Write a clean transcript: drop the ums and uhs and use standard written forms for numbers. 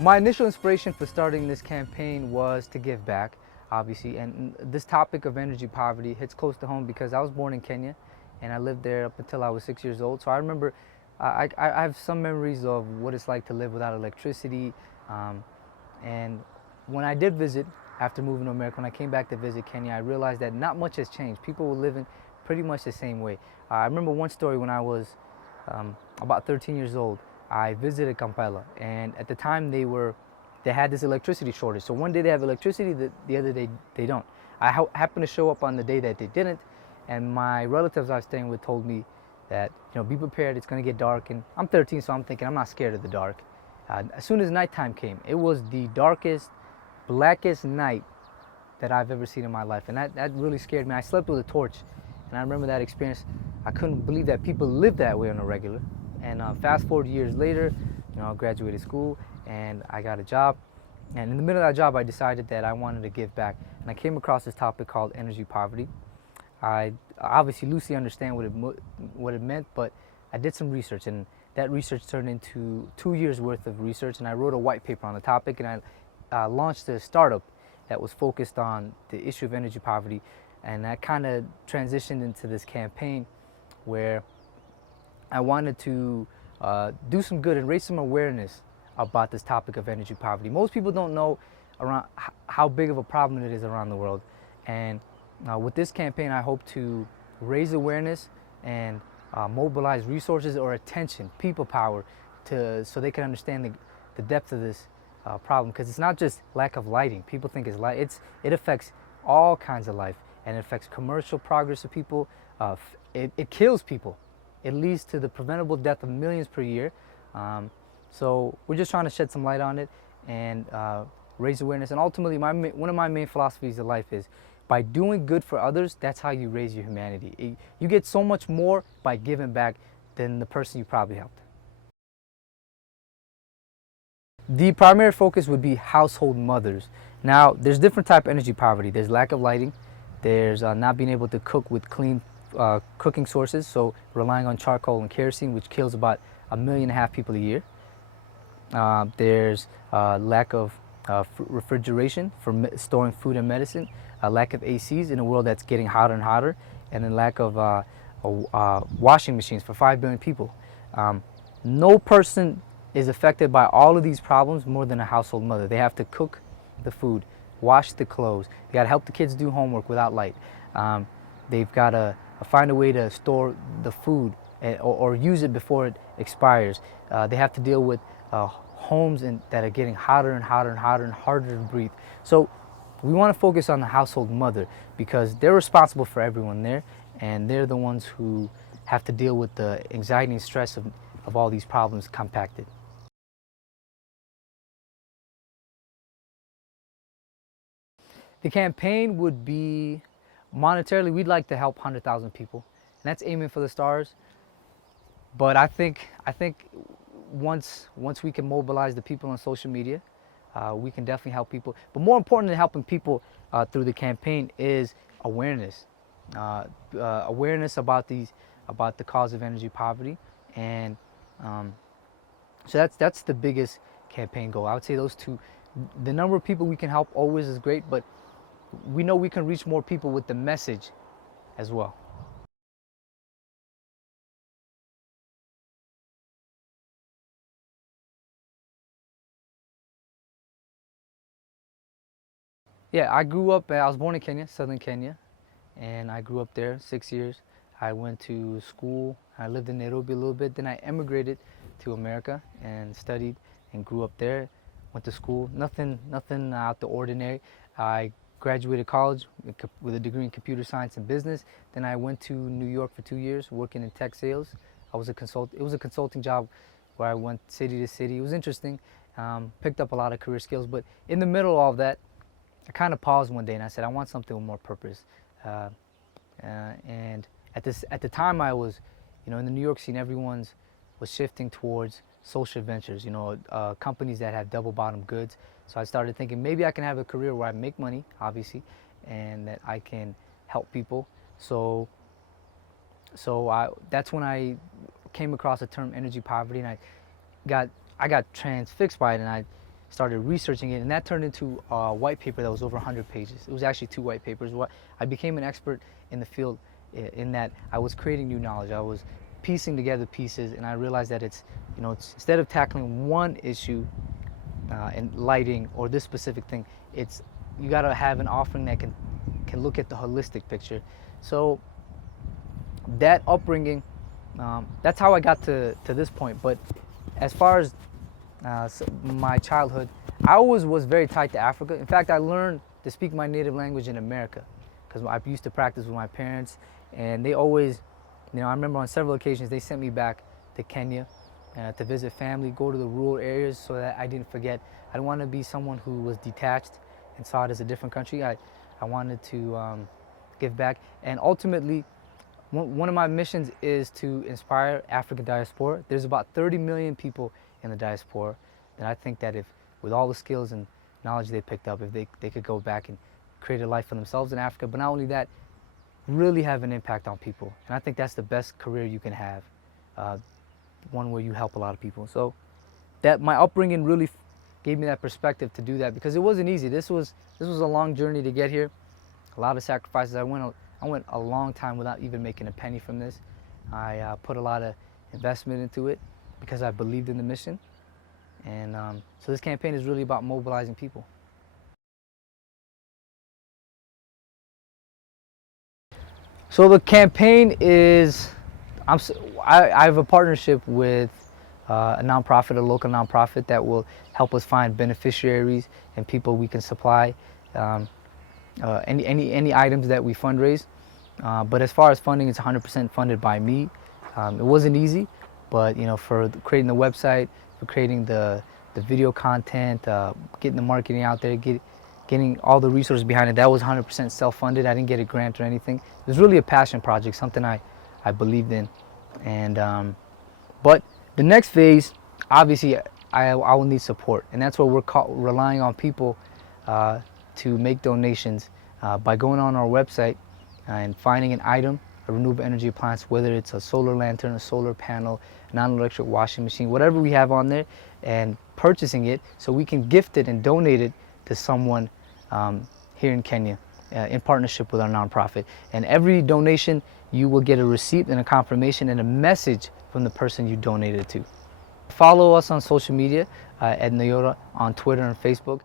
My initial inspiration for starting this campaign was to give back, obviously, and this topic of energy poverty hits close to home because I was born in Kenya and I lived there up until I was 6 years old. So I remember I have some memories of what it's like to live without electricity. And when I did visit, after moving to America, when I came back to visit Kenya, I realized that not much has changed. People were living pretty much the same way. I remember one story when I was about 13 years old. I visited Kampala, and at the time they had this electricity shortage. So one day they have electricity, the other day they don't. I happened to show up on the day that they didn't, and my relatives I was staying with told me that, you know, be prepared, it's going to get dark. And I'm 13, so I'm thinking I'm not scared of the dark. As soon as nighttime came, it was the darkest, blackest night that I've ever seen in my life, and that really scared me. I slept with a torch, and I remember that experience. I couldn't believe that people live that way on a regular. And fast forward years later, you know, I graduated school and I got a job. And in the middle of that job, I decided that I wanted to give back. And I came across this topic called energy poverty. I obviously loosely understand what it meant, but I did some research, and that research turned into 2 years worth of research. And I wrote a white paper on the topic, and I launched a startup that was focused on the issue of energy poverty. And that kind of transitioned into this campaign where I wanted to do some good and raise some awareness about this topic of energy poverty. Most people don't know around how big of a problem it is around the world. And with this campaign, I hope to raise awareness and mobilize resources or attention, people power, so they can understand the depth of this problem. Because it's not just lack of lighting. People think it's light. It affects all kinds of life, and it affects commercial progress of people. It kills people. It leads to the preventable death of millions per year. So we're just trying to shed some light on it and raise awareness. And ultimately, one of my main philosophies of life is by doing good for others, that's how you raise your humanity. You get so much more by giving back than the person you probably helped. The primary focus would be household mothers. Now, there's different type of energy poverty. There's lack of lighting. There's not being able to cook with clean cooking sources, so relying on charcoal and kerosene, which kills about 1.5 million people a year. There's lack of refrigeration for storing food and medicine, a lack of ACs in a world that's getting hotter and hotter, and then lack of washing machines for 5 billion people. No person is affected by all of these problems more than a household mother. They have to cook the food, wash the clothes, they got to help the kids do homework without light. They've got to find a way to store the food or use it before it expires. They have to deal with homes that are getting hotter and hotter and hotter and harder to breathe. So we want to focus on the household mother because they're responsible for everyone there, and they're the ones who have to deal with the anxiety and stress of all these problems compacted. The campaign would be, monetarily, we'd like to help 100,000 people, and that's aiming for the stars. But I think once we can mobilize the people on social media, we can definitely help people. But more important than helping people through the campaign is awareness, awareness about the cause of energy poverty, and So that's the biggest campaign goal. I would say those two. The number of people we can help always is great, but we know we can reach more people with the message as well. Yeah, I was born in Kenya, southern Kenya, and I grew up there 6 years. I went to school. I lived in Nairobi a little bit. Then I emigrated to America and studied and grew up there. Went to school. Nothing out the ordinary. I graduated college with a degree in computer science and business. Then I went to New York for 2 years working in tech sales. It was a consulting job where I went city to city. It was interesting. Picked up a lot of career skills. But in the middle of all that, I kind of paused one day and I said, I want something with more purpose. Uh, and at the time I was, in the New York scene, everyone's was shifting towards social ventures, companies that have double bottom goods. So I started thinking maybe I can have a career where I make money, obviously, and that I can help people. So that's when I came across the term energy poverty, and got I got transfixed by it, and I started researching it, and that turned into a white paper that was over 100 pages. It was actually two white papers. I became an expert in the field in that I was creating new knowledge. I was piecing together pieces, and I realized that it's instead of tackling one issue and lighting or this specific thing, it's you got to have an offering that can look at the holistic picture. So that upbringing, that's how I got to this point. But as far as my childhood, I always was very tied to Africa. In fact, I learned to speak my native language in America because I used to practice with my parents, and they always, I remember on several occasions they sent me back to Kenya to visit family, go to the rural areas so that I didn't forget. I didn't want to be someone who was detached and saw it as a different country. I wanted to give back, and ultimately, one of my missions is to inspire African diaspora. There's about 30 million people in the diaspora, and I think that if, with all the skills and knowledge they picked up, if they could go back and create a life for themselves in Africa, but not only that, really have an impact on people. And I think that's the best career you can have, one where you help a lot of people. So that my upbringing really gave me that perspective to do that, because it wasn't easy. This was a long journey to get here, a lot of sacrifices. I went a long time without even making a penny from this. I put a lot of investment into it because I believed in the mission. And so this campaign is really about mobilizing people. So the campaign is, I have a partnership with a nonprofit, a local nonprofit that will help us find beneficiaries and people we can supply any items that we fundraise. But as far as funding, it's 100% funded by me. It wasn't easy, but for creating the website, for creating the video content, getting the marketing out there, getting all the resources behind it, that was 100% self-funded. I didn't get a grant or anything. It was really a passion project, something I believed in. And but the next phase, obviously, I will need support, and that's where we're relying on people to make donations by going on our website and finding an item, a renewable energy appliance, whether it's a solar lantern, a solar panel, non-electric washing machine, whatever we have on there, and purchasing it so we can gift it and donate it to someone here in Kenya in partnership with our nonprofit. And every donation, you will get a receipt and a confirmation and a message from the person you donated to. Follow us on social media at Nayora on Twitter and Facebook.